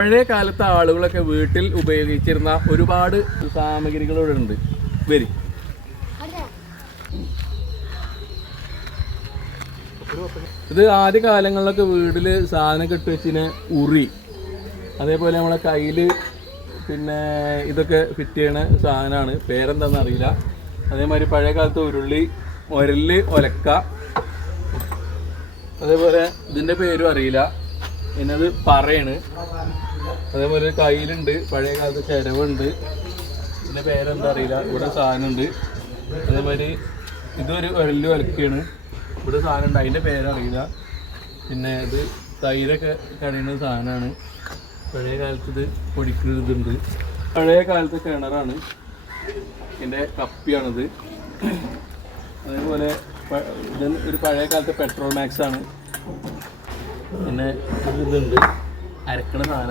പഴയ കാലത്തെ ആളുകളൊക്കെ വീട്ടിൽ ഉപയോഗിച്ചിരുന്ന ഒരുപാട് സാമഗ്രികൾ ഇവിടെ ഉണ്ട്. വരി. ഇത് ആദ്യ കാലങ്ങളിലൊക്കെ വീട്ടിൽ സാധനം കെട്ടി വെച്ചിന് ഉറി. അതേപോലെ നമ്മളെ കയ്യിൽ പിന്നെ ഇതൊക്കെ ഫിറ്റ് ചെയ്യണ സാധനമാണ് പേരെന്താണെന്ന് അറിയില്ല. അതേമാതിരി പഴയ കാലത്ത് ഉരുളി ഒരൽ ഒലക്ക. അതേപോലെ ഇതിന്റെ പേരും അറിയില്ല. പിന്നെ അത് പറയാണ്. അതേപോലെ കയ്യിലുണ്ട് പഴയ കാലത്ത് ചിരവുണ്ട്. പിന്നെ പേരെന്താ അറിയില്ല. ഇവിടെ സാധനമുണ്ട്. അതേമാതിരി ഇതൊരു ഒരൽ ഒലക്കയാണ് ഇവിടെ സാധനം ഉണ്ട് അതിന്റെ പേരറിയില്ല പിന്നെ ഇത് തൈരൊക്കെ കഴിയുന്ന സാധനമാണ്. പഴയ കാലത്ത് ഇത് പൊടിക്കുന്നതുണ്ട് പഴയ കാലത്തെ കിണറാണ്. ഇതിന്റെ കപ്പിയാണിത്. അതേപോലെ ഇത് ഒരു പഴയ കാലത്തെ പെട്രോൾ മാക്സാണ് പിന്നെ ഇതുണ്ട്. അരക്കണ സാധനമാണ്.